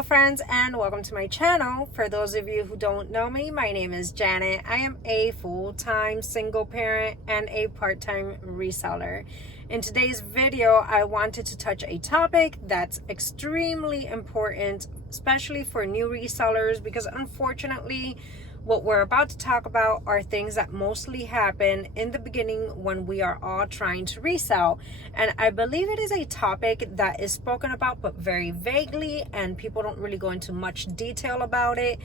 Hello friends, and welcome to my channel. For those of you who don't know me, my name is Janet. I am a full-time single parent and a part-time reseller. In today's video, I wanted to touch a topic that's extremely important, especially for new resellers, because unfortunately what we're about to talk about are things that mostly happen in the beginning when we are all trying to resell. And I believe it is a topic that is spoken about, but very vaguely, and people don't really go into much detail about it.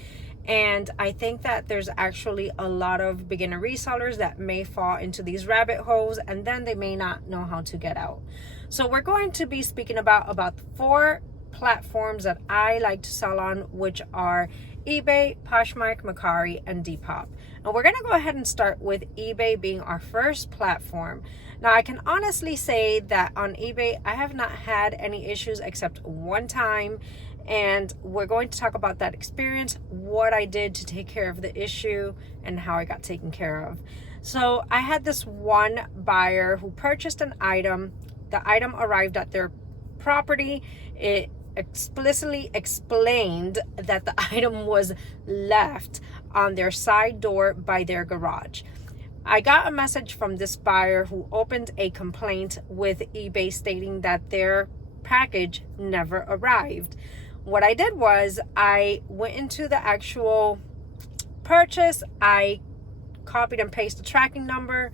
And I think that there's actually a lot of beginner resellers that may fall into these rabbit holes, and then they may not know how to get out. So we're going to be speaking about 4 platforms that I like to sell on, which are eBay, Poshmark, Mercari, and Depop. And we're going to go ahead and start with eBay being our first platform. Now, I can honestly say that on eBay, I have not had any issues except one time. And we're going to talk about that experience, what I did to take care of the issue, and how I got taken care of. So I had this one buyer who purchased an item. The item arrived at their property. It explicitly explained that the item was left on their side door by their garage. I got a message from this buyer who opened a complaint with eBay stating that their package never arrived. What I did was I went into the actual purchase, I copied and pasted the tracking number,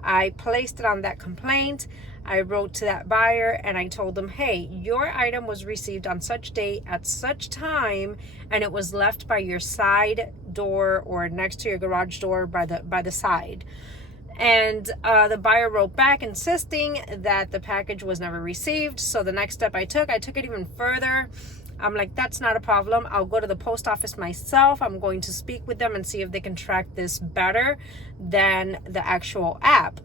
I placed it on that complaint. I wrote to that buyer and I told them, hey, your item was received on such date at such time, and it was left by your side door or next to your garage door by the side. And the buyer wrote back insisting that the package was never received. So the next step I took it even further. I'm like, that's not a problem. I'll go to the post office myself. I'm going to speak with them and see if they can track this better than the actual app.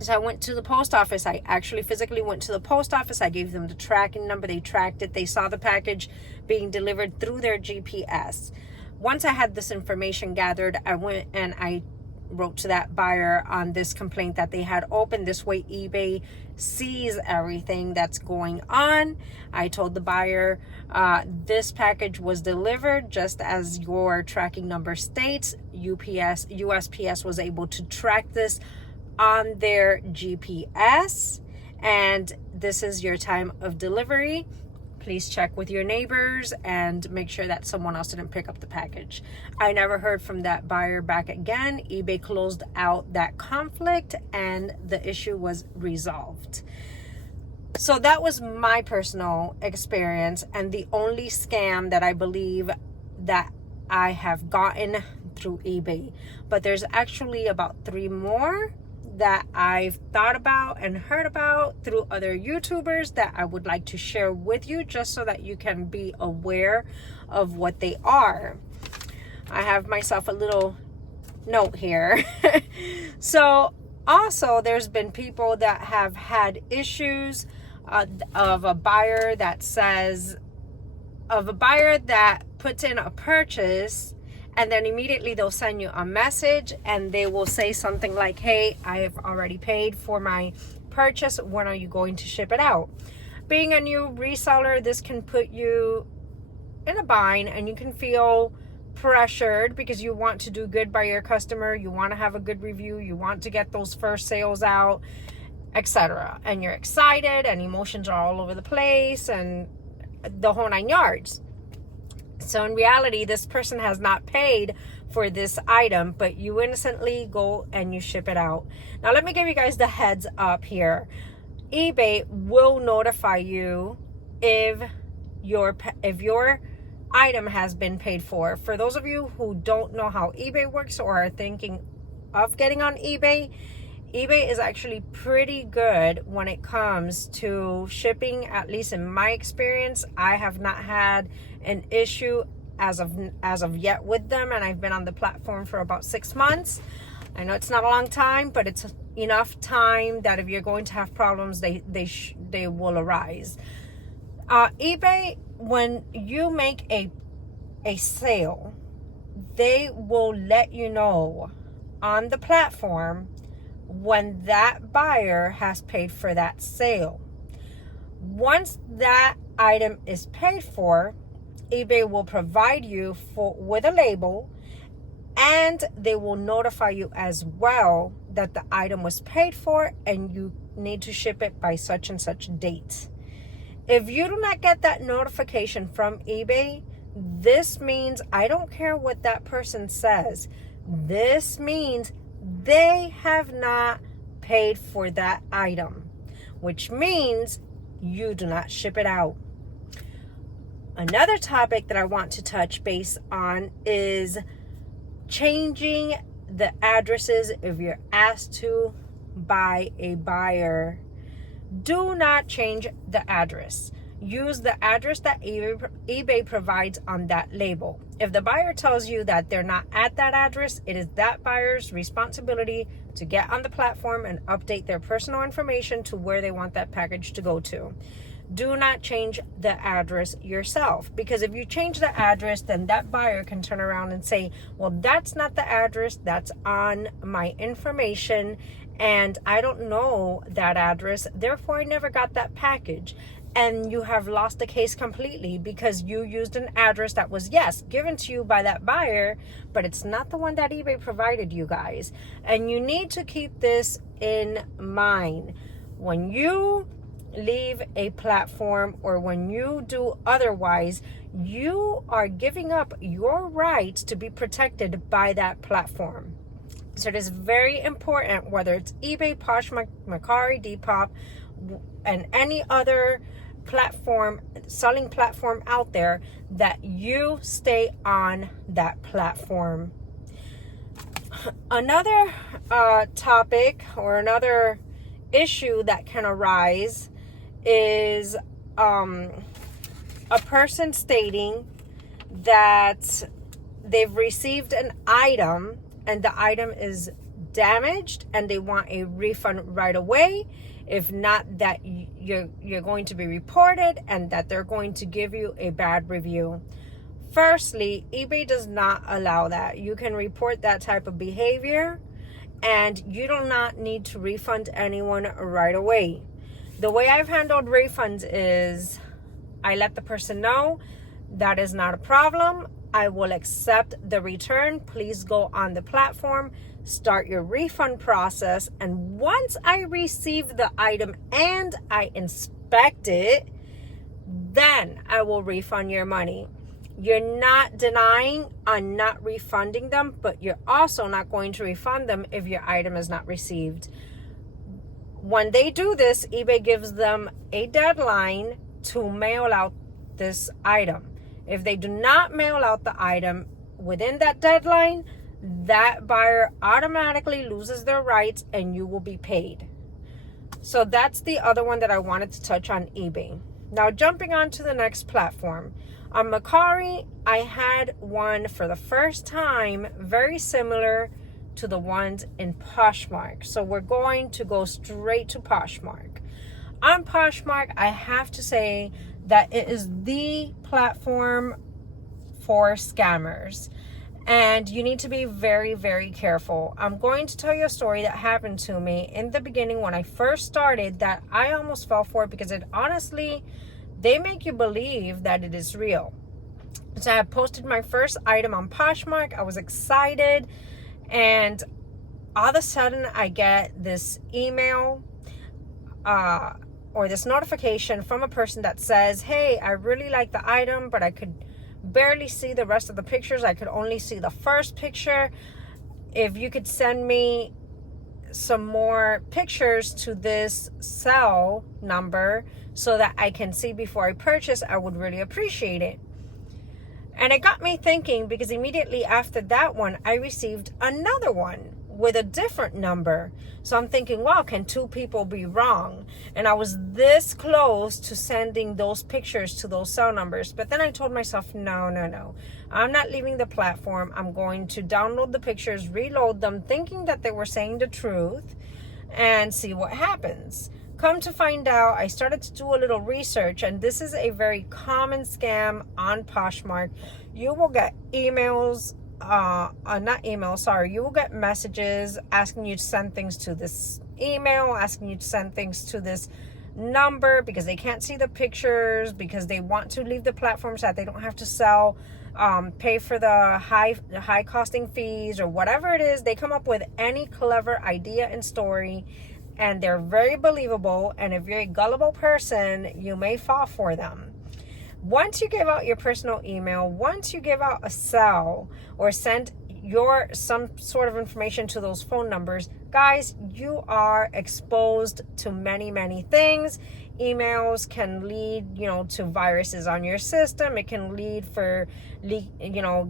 So I went to the post office. I actually physically went to the post office. I gave them the tracking number. They tracked it. They saw the package being delivered through their GPS. Once I had this information gathered, I went and I wrote to that buyer on this complaint that they had opened. This way eBay sees everything that's going on. I told the buyer, this package was delivered just as your tracking number states. USPS was able to track this on their GPS, and this is your time of delivery. Please check with your neighbors and make sure that someone else didn't pick up the package. I never heard from that buyer back again. eBay closed out that conflict and the issue was resolved. So that was my personal experience and the only scam that I believe that I have gotten through eBay. But there's actually about 3 more that I've thought about and heard about through other YouTubers that I would like to share with you, just so that you can be aware of what they are. I have myself a little note here. So also there's been people that have had issues of a buyer that puts in a purchase, and then immediately they'll send you a message and they will say something like, hey, I have already paid for my purchase. When are you going to ship it out? Being a new reseller, this can put you in a bind and you can feel pressured because you want to do good by your customer. You want to have a good review. You want to get those first sales out, etc. And you're excited and emotions are all over the place and the whole 9 yards. So in reality, this person has not paid for this item, but you innocently go and you ship it out. Now, let me give you guys the heads up here. eBay will notify you if your item has been paid for. For those of you who don't know how eBay works or are thinking of getting on eBay, eBay is actually pretty good when it comes to shipping. At least in my experience, I have not had an issue as of yet with them, and I've been on the platform for about 6 months. I know it's not a long time, but it's enough time that if you're going to have problems, they will arise. eBay, when you make a sale, they will let you know on the platform when that buyer has paid for that sale. Once that item is paid for, eBay will provide you with a label, and they will notify you as well that the item was paid for and you need to ship it by such and such date. If you do not get that notification from eBay, this means, I don't care what that person says, this means they have not paid for that item, which means you do not ship it out. Another topic that I want to touch base on is changing the addresses if you're asked to by a buyer. Do not change the address. Use the address that eBay provides on that label. If the buyer tells you that they're not at that address, it is that buyer's responsibility to get on the platform and update their personal information to where they want that package to go to. Do not change the address yourself, because if you change the address, then that buyer can turn around and say, well, that's not the address that's on my information, and I don't know that address, therefore I never got that package. And you have lost the case completely, because you used an address that was, yes, given to you by that buyer, but it's not the one that eBay provided you guys. And you need to keep this in mind. When you leave a platform, or when you do otherwise, you are giving up your rights to be protected by that platform. So it is very important, whether it's eBay, Poshmark, Mercari, Depop, and any other platform, selling platform out there, that you stay on that platform. Another topic or another issue that can arise is a person stating that they've received an item and the item is damaged and they want a refund right away. If not, that you're going to be reported and that they're going to give you a bad review. Firstly, eBay does not allow that. You can report that type of behavior and you do not need to refund anyone right away. The way I've handled refunds is I let the person know that is not a problem. I will accept the return. Please go on the platform, start your refund process, and once I receive the item and I inspect it, then I will refund your money. You're not denying on not refunding them, but you're also not going to refund them if your item is not received. When they do this, eBay gives them a deadline to mail out this item. If they do not mail out the item within that deadline, that buyer automatically loses their rights and you will be paid. So that's the other one that I wanted to touch on eBay. Now jumping on to the next platform. On Mercari, I had one for the first time very similar to the ones in Poshmark. So we're going to go straight to Poshmark. On Poshmark, I have to say that it is the platform for scammers. And you need to be very, very careful. I'm going to tell you a story that happened to me in the beginning when I first started that I almost fell for it, because it honestly, they make you believe that it is real. So I had posted my first item on Poshmark. I was excited. And all of a sudden I get this email or this notification from a person that says, hey, I really like the item, but I could barely see the rest of the pictures. I could only see the first picture. If you could send me some more pictures to this cell number so that I can see before I purchase, I would really appreciate it. And it got me thinking, because immediately after that one, I received another one with a different number. So I'm thinking, wow, can two people be wrong? And I was this close to sending those pictures to those cell numbers. But then I told myself, no. I'm not leaving the platform. I'm going to download the pictures, reload them, thinking that they were saying the truth, and see what happens. Come to find out, I started to do a little research, and this is a very common scam on Poshmark. You will get emails, you will get messages asking you to send things to this email, asking you to send things to this number because they can't see the pictures, because they want to leave the platform so that they don't have to sell, pay for the high costing fees or whatever it is. They come up with any clever idea and story, and they're very believable. And if you're a gullible person, you may fall for them. Once you give out your personal email, once you give out a cell or send some sort of information to those phone numbers, guys, you are exposed to many things. Emails can lead, to viruses on your system. It can lead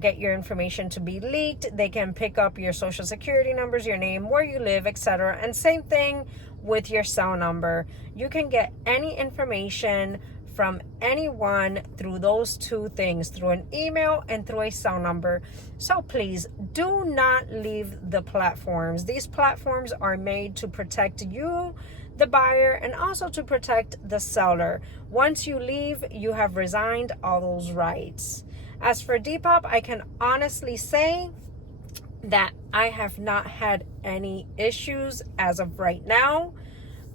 get your information to be leaked. They can pick up your social security numbers, your name, where you live, etc. And same thing with your cell number. You can get any information from anyone through those two things, through an email and through a cell number. So please do not leave the platforms. These platforms are made to protect you, the buyer, and also to protect the seller. Once you leave, you have resigned all those rights. As for Depop, I can honestly say that I have not had any issues as of right now.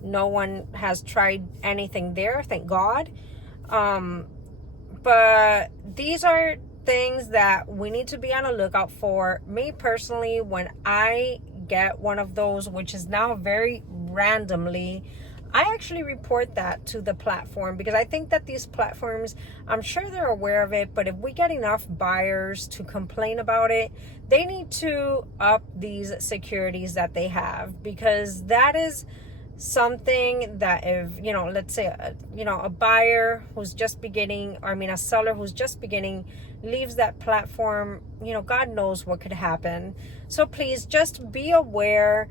No one has tried anything there, thank God. But these are things that we need to be on the lookout for. Me personally, when I get one of those, which is now very randomly, I actually report that to the platform, because I think that these platforms, I'm sure they're aware of it, but if we get enough buyers to complain about it, they need to up these securities that they have, because that is something that if, let's say, a buyer who's just beginning, a seller who's just beginning leaves that platform, God knows what could happen. So please just be aware.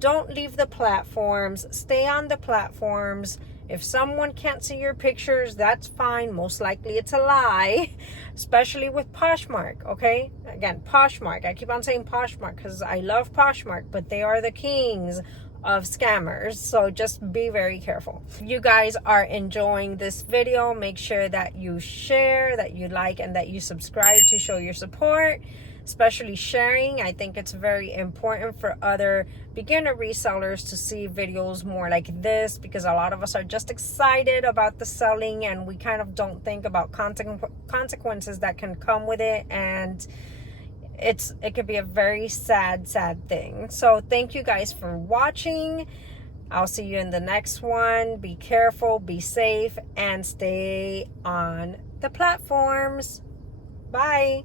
Don't leave the platforms. Stay on the platforms. If someone can't see your pictures, that's fine. Most likely it's a lie, especially with Poshmark, okay? Again, Poshmark. I keep on saying Poshmark because I love Poshmark, but they are the kings of scammers. So just be very careful. If you guys are enjoying this video, make sure that you share, that you like, and that you subscribe to show your support. Especially sharing. I think it's very important for other beginner resellers to see videos more like this, because a lot of us are just excited about the selling and we kind of don't think about consequences that can come with it, and it could be a very sad thing. So thank you guys for watching. I'll see you in the next one. Be careful, be safe, and stay on the platforms. Bye.